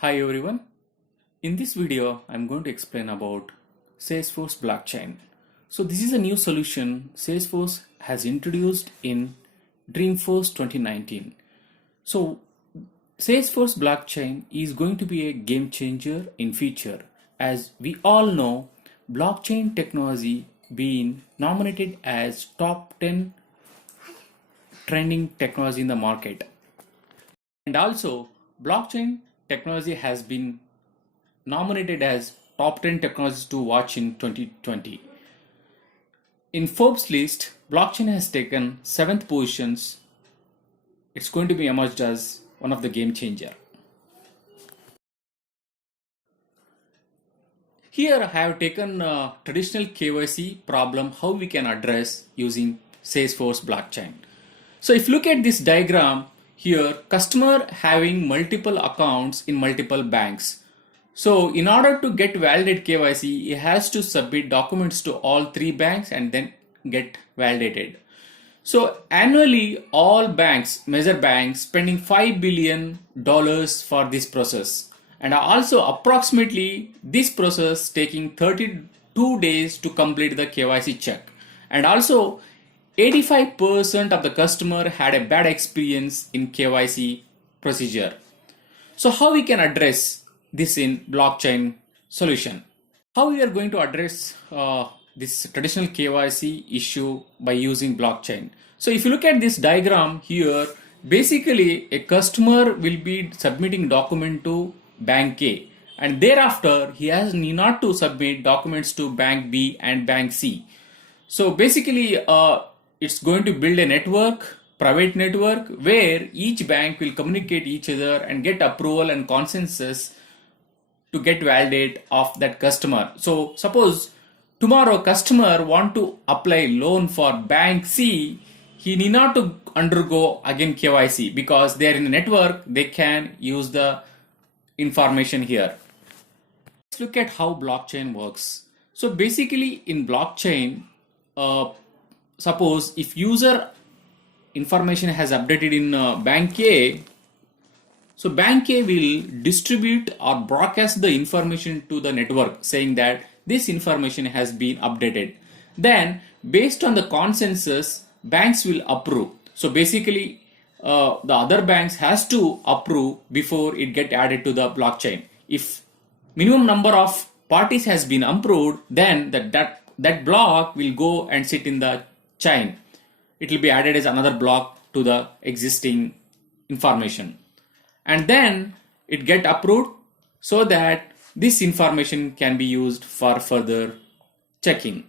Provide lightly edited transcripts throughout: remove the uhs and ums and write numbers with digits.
Hi everyone. In this video, I'm going to explain about Salesforce blockchain. So this is a new solution Salesforce has introduced in Dreamforce 2019. So Salesforce blockchain is going to be a game changer in future. As we all know, blockchain technology being nominated as top 10 trending technology in the market. And also, blockchain technology has been nominated as top 10 technologies to watch in 2020. In Forbes list, blockchain has taken 7th positions. It's going to be emerged as one of the game changer. Here I have taken a traditional KYC problem how we can address using Salesforce blockchain. So if you look at this diagram here, customer having multiple accounts in multiple banks. So in order to get validated KYC, he has to submit documents to all three banks and then get validated. So annually, all banks, major banks, spending $5 billion for this process. And also approximately this process taking 32 days to complete the KYC check. And also 85% of the customer had a bad experience in KYC procedure. So how we can address this in blockchain solution? How we are going to address this traditional KYC issue by using blockchain? So if you look at this diagram here, basically a customer will be submitting document to bank A, and thereafter he has need not to submit documents to bank B and bank C. So basically it's going to build a network, private network, where each bank will communicate each other and get approval and consensus to get validate of that customer. So suppose tomorrow customer want to apply loan for bank C, he need not to undergo again KYC because they are in a network, they can use the information here. Let's look at how blockchain works. So basically in blockchain, suppose if user information has updated in bank A, so bank A will distribute or broadcast the information to the network saying that this information has been updated. Then based on the consensus, banks will approve. So basically the other banks has to approve before it get added to the blockchain. If minimum number of parties has been approved, then that block will go and sit in the chain. It will be added as another block to the existing information. And then it get approved so that this information can be used for further checking.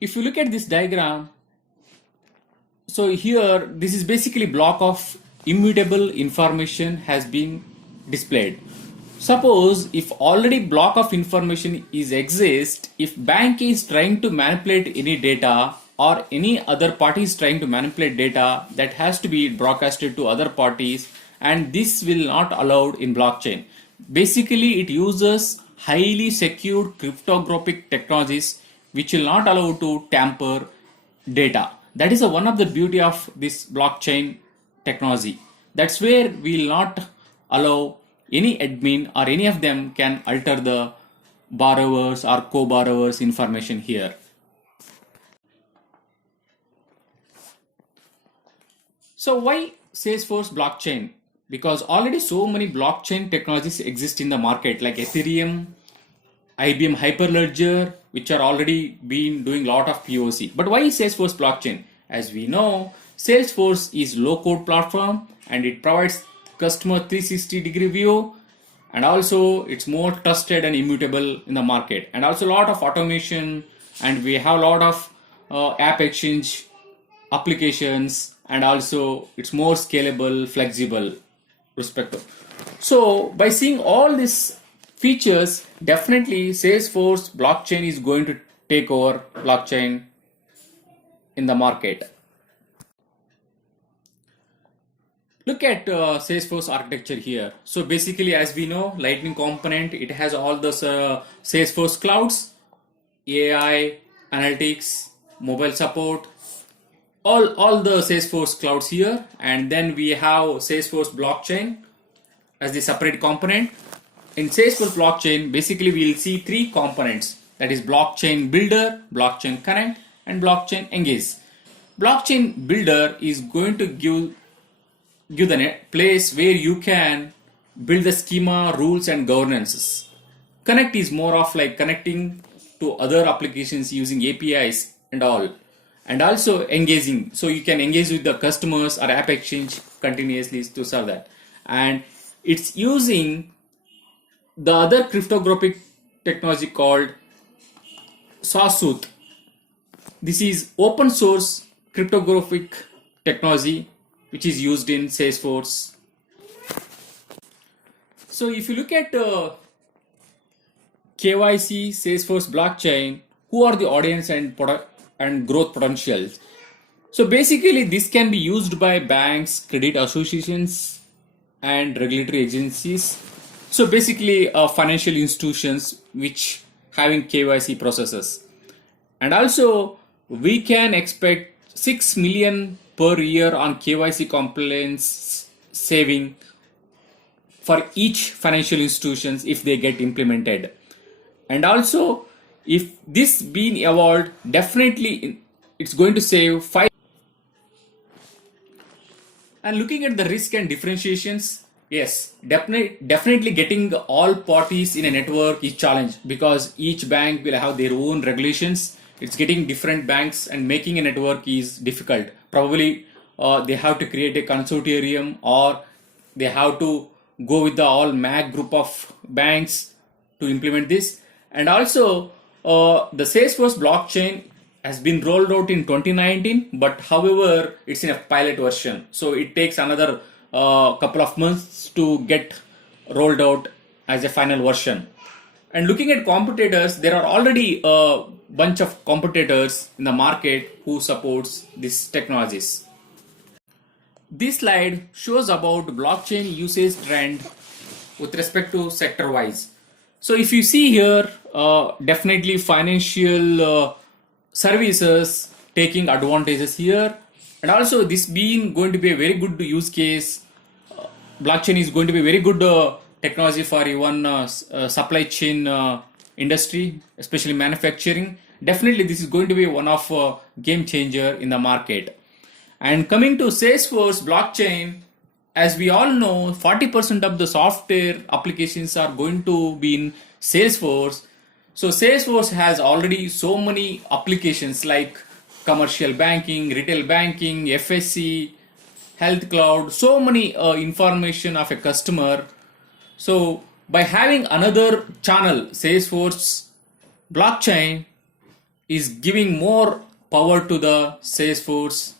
If you look at this diagram, so here this is basically block of immutable information has been displayed. Suppose if already block of information is exist, if bank is trying to manipulate any data or any other party is trying to manipulate data, that has to be broadcasted to other parties, and this will not allowed in blockchain. Basically it uses highly secured cryptographic technologies which will not allow to tamper data. That is one of the beauty of this blockchain technology. That's where we will not allow any admin or any of them can alter the borrowers or co-borrowers information here. So why Salesforce blockchain? Because already so many blockchain technologies exist in the market like Ethereum, IBM Hyperledger, which are already been doing a lot of POC. But why Salesforce blockchain? As we know, Salesforce is low-code platform and it provides customer 360-degree view, and also it's more trusted and immutable in the market, and also a lot of automation, and we have a lot of app exchange applications, and also it's more scalable, flexible respective. So by seeing all these features, definitely Salesforce blockchain is going to take over blockchain in the market. Look at Salesforce architecture here. So basically, as we know, Lightning component, it has all the Salesforce clouds, AI, analytics, mobile support, all the Salesforce clouds here, and then we have Salesforce blockchain as the separate component. In Salesforce blockchain, basically we'll see three components, that is blockchain builder, blockchain connect, and blockchain engage. Blockchain builder is going to give the place where you can build the schema, rules, and governances. Connect is more of like connecting to other applications using APIs and all, and also engaging. So you can engage with the customers or app exchange continuously to serve that. And it's using the other cryptographic technology called Sawtooth. This is open source cryptographic technology which is used in Salesforce. So if you look at KYC, Salesforce blockchain, who are the audience and product and growth potentials? So basically this can be used by banks, credit associations, and regulatory agencies. So basically financial institutions which having KYC processes. And also we can expect 6 million per year on KYC compliance saving for each financial institutions if they get implemented. And also if this being evolved, definitely it's going to save 5. And looking at the risk and differentiations, yes, definitely getting all parties in a network is challenge because each bank will have their own regulations. It's getting different banks and making a network is difficult. Probably they have to create a consortium or they have to go with the all MAG group of banks to implement this. And also the Salesforce blockchain has been rolled out in 2019, but however it's in a pilot version, so it takes another couple of months to get rolled out as a final version. And looking at competitors, there are already a bunch of competitors in the market who supports these technologies. This slide shows about blockchain usage trend with respect to sector wise. So if you see here, definitely financial services taking advantages here, and also this being going to be a very good use case. Blockchain is going to be very good technology for even supply chain industry, especially manufacturing. Definitely this is going to be one of game changer in the market. And coming to Salesforce blockchain, as we all know, 40% of the software applications are going to be in Salesforce. So Salesforce has already so many applications like commercial banking, retail banking, FSC, health cloud, so many information of a customer. So by having another channel, Salesforce blockchain is giving more power to the Salesforce